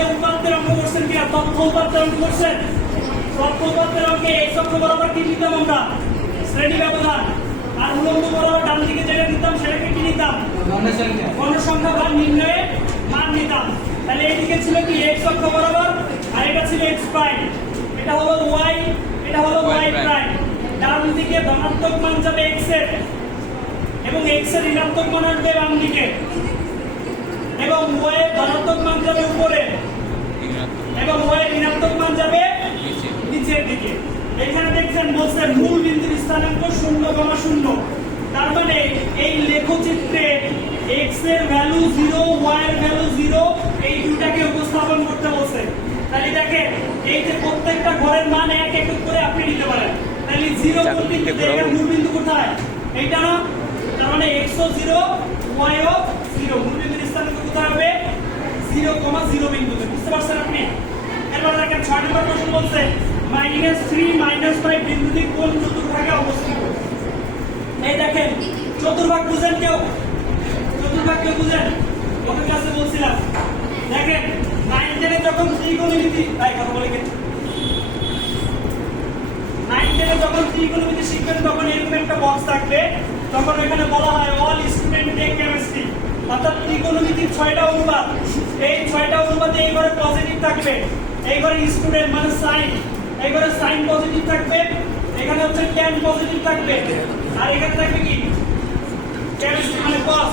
যে উপাত্তের অঙ্ক করছেন কিনা, তথ্য উপাত্তের অঙ্ক করছেন, তথ্য উপাত্তের অঙ্কে এই অক্ষ বরাবর কি নিতাম আমরা? শ্রেণী ব্যবধান। আর উলম্ব বরাবর ডান দিকে যেটা নিতাম সেটাকে কি নিতাম? গণসংখ্যা বা নির্ণয়ের মান নিতাম। তাহলে এইদিকে ছিল কি x অক্ষ বরাবর, আর এটা ছিল x প্রাইম, এটা হলো y, এটা হলো y প্রাইম। ডান দিকে ধনাত্মক মান যাবে x এর, এবং x এর ঋণাত্মক মান আসবে বাম দিকে, এবং y এর ধনাত্মক মান যাবে উপরে, এবং y এর ঋণাত্মক মান যাবে নিচের দিকে। এখানে দেখছেন বলছে মূল বিন্দুর স্থানাঙ্ক 0,0। তার মানে এই লেখচিত্রে x এর ভ্যালু 0, y এর ভ্যালু 0, এই দুটাকে উপস্থাপন করতে বলছে। তাহলে দেখেন এই যে প্রত্যেকটা ঘরের মান এক এক করে আপনি নিতে পারেন। তাহলে 0 বলতে কি এর মূল বিন্দু কোথায়? এইটা না? তার মানে x ও 0, y ও 0, মূল বিন্দুর স্থানাঙ্ক কোথায় হবে? 0,0 বিন্দুতে। বুঝতে পারছেন আপনি? এবার দেখেন 6 নম্বর প্রশ্ন বলছে -3 -5 বিন্দুটি কোন চতুর্ভাগে অবস্থিত? এই দেখেন চতুর্ভাগ বুঝেন কেউ? চতুর্ভাগ কেউ বুঝেন? ওকে ক্লাসে বলছিলাম। দেখেন 9 10 যখন ত্রিকোণমিতি কথা বলে গেছে, 9 10 যখন ত্রিকোণমিতি শিখবেন তখন এরকম একটা বক্স থাকবে, তখন এখানে বলা হয় অল স্টুডেন্ট টেক কেমিস্ট্রি, অর্থাৎ ত্রিকোণমিতির 6টা অনুপাত। এই 6টা অনুপাতে এই ঘরে পজিটিভ থাকবে, এই ঘরে স্টুডেন্ট মানে সাইন, এই ঘরে সাইন পজিটিভ থাকবে, এখানে হচ্ছে ট্যান পজিটিভ থাকবে, আর এখানে থাকবে কি কেমিস্ট্রি মানে কস।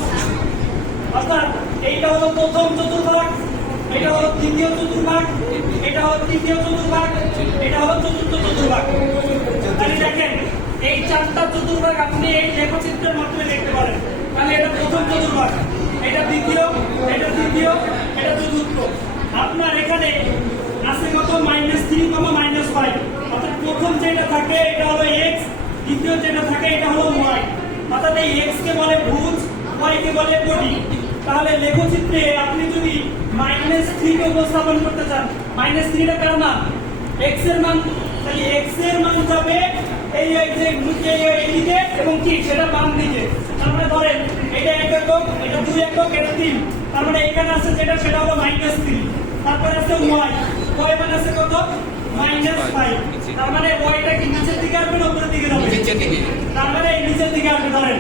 অর্থাৎ এইটা হলো প্রথম চতুর্ভাগ, এটা হলো দ্বিতীয় চতুর্ভাগ, এটা হলো তৃতীয় চতুর্ভাগ, এটা হলো চতুর্থ চতুর্ভাগ। তাহলে দেখেন এই 4টা চতুর্ভাগ আপনি এই লেখচিত্রের মাধ্যমে দেখতে পারেন। তাহলে এটা প্রথম চতুর্ভাগ, এটা দ্বিতীয়, এটা তৃতীয়, এটা চতুর্থ। আপনার এখানে আছে কত? -3, -5। অর্থাৎ প্রথম যেটা থাকে এটা হলো x, দ্বিতীয় যেটা থাকে এটা হলো y। অর্থাৎ এই x কে বলে ভুজ, y কে বলে কোটি। তাহলে লেখচিত্রে আপনি যদি -3 কে উপস্থাপন করতে চান, -3 টা কার মান? x এর মান। তাহলে x এর মান যাবে এই যে নিচে এইদিকে, এবং কি সেটা বাম দিকে। তার মানে ধরেন এটা 1 একক, এটা 2 একক, এটা 3। তার মানে এখানে আছে যেটা সেটা হলো -3। তারপরে আছে y, y মানে আছে কত? -5। তার মানে y টা কি নিচের দিকে আসবে না উপরের দিকে যাবে? নিচের দিকে। তার মানে এই নিচের দিকে আসবে। ধরেন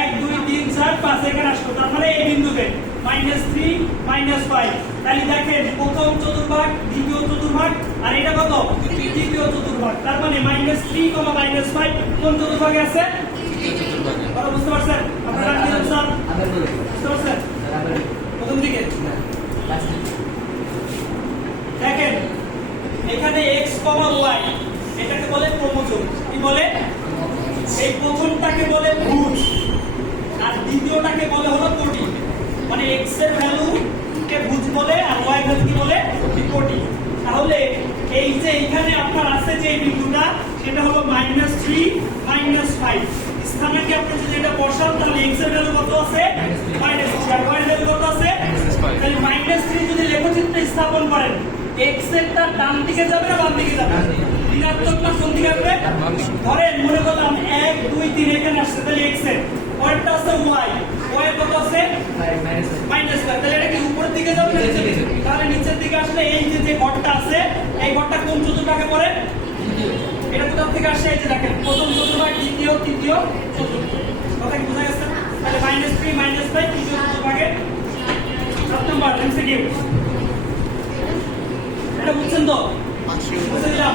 1 2 3 4 5 এখানে আসবে, তার মানে এই বিন্দুতে -3 -5। তাহলে দেখেন প্রথম চতুর্ভাগ, দ্বিতীয় চতুর্ভাগ, আর এটা কত? তৃতীয় চতুর্ভাগ। তার মানে -3, -5 কোন চতুর্ভাগে আছে? তৃতীয় চতুর্ভাগে। কথা বুঝতে পারছেন? আপনারা কি বুঝছেন? বুঝতে পারছেন? প্রথম দিকে দেখেন এখানে x, y এটাকে বলে ক্রোমোজোম। কি বলে? এই প্রথমটাকে বলে ভুজ, আর দ্বিতীয়টাকে বলে হলো কোটি। মানে x এর ভ্যালু কে ভুজ বলে, আর y এর ভ্যালু কি বলে? কোটি। তাহলে এই যে এখানে আপনার আছে যে বিন্দুটা সেটা হলো -3 -5। স্থানে কি আপনি যদি এটা বসান তাহলে x এর ভ্যালু কত আছে? -3, আর y এর ভ্যালু কত আছে? তাহলে -3 যদি লেখচিত্রে স্থাপন করেন x এরটা ডান দিকে যাবে না বাম দিকে যাবে? ঋণাত্মক মান কোন দিকে আসবে? ধরেন মনে করলাম 1 2 3 এখানে আসছে, তাহলে x এর পরেরটা আছে y, y এর কত আছে? -5। তাহলে এটা কি উপরের দিকে যাবে না নিচের দিকে? তাহলে নিচের দিকে আসলে এই যে ঘরটা আছে, এই ঘরটা কোন চতুর্ভাগে পড়ে? এটা কোথা থেকে আসে? এই যে দেখেন প্রথম চতুর্ভাগ, দ্বিতীয়, তৃতীয়, চতুর্থ। কথা কি বোঝা গেছে? তাহলে -3 -5 তৃতীয় চতুর্ভাগে। 7 নম্বর এমসিকিউ। এটা বুঝছেন তো? বুঝে দিলাম।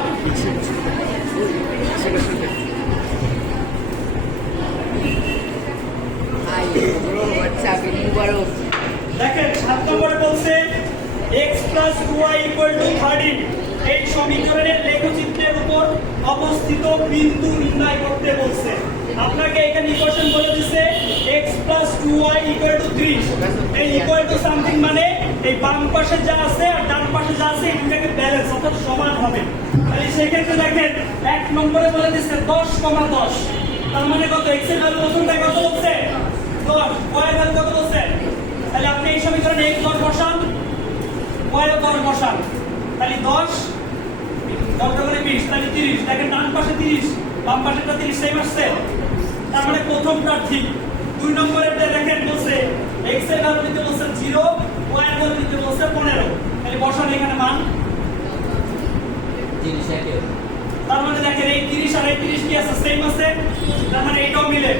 দেখেন 7 নম্বরে বলছে x + 2y = 13। এই সমীকরণের লেখচিত্রের উপর অবস্থিত বিন্দু নির্ণয় করতে বলছে। আপনাকে এখানে ইকুয়েশন বলে দিয়েছে x + 2y = 3। এই ইকুয়াল টু সামথিং মানে এই বাম পাশে যা আছে আর ডান পাশে যা আছে এই দুটোকে ব্যালেন্স অর্থাৎ সমান হবে। তাহলে সেই ক্ষেত্রে দেখেন 1 নম্বরে বলে দিয়েছে 10,10। তার মানে কত? x এর ভ্যালু প্রথমটাই কত বলছে? 10, y এর ভ্যালু কত বলছে? তাহলে আপনি এই সমীকরণে x 10 বসান, y এর 10 বসান। তাহলে 10 করে 20, তাহলে 30। দেখেন ডান পাশে 30, বাম পাশেটা 30 সেম আসছে। তার মানে প্রথমটা ঠিক। 2 নম্বরেরটা দেখেন বলছে x এর ভ্যালু নিতে বলছে 0, y এর ভ্যালু নিতে বলছে 15। তাহলে তার মানে দেখেন এই 30 আর এই 30 কি আছে সেম আছে, তার মানে এটাও মিলে।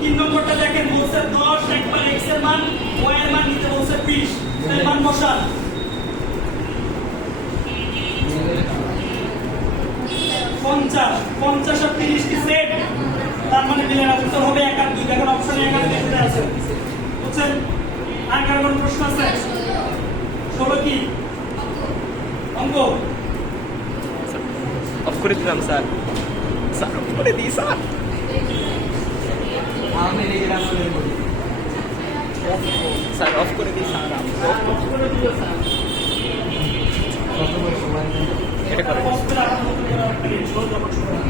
3 নম্বরটা দেখেন বলছে 10 একবার x এর মান y এর মান নিতে বলছে 20, তাহলে মান বসান। 50 50 আর 30 কি সেম, তার মানে মিলে না, উত্তর হবে 1 আর 2। দেখেন অপশনে 1 আর 2 উত্তর আছে, বুঝছেন? আর কার কোন প্রশ্ন আছে? 16 কি অঙ্ক? অফ করে দিলাম স্যার, স্যার অফ করে দিই স্যার। স্যার অফ করে দিই স্যার, অফ করে দিও স্যার। এটা করে অফ করে আবার নতুন করে একটা নিয়ে চলো, যখন সময়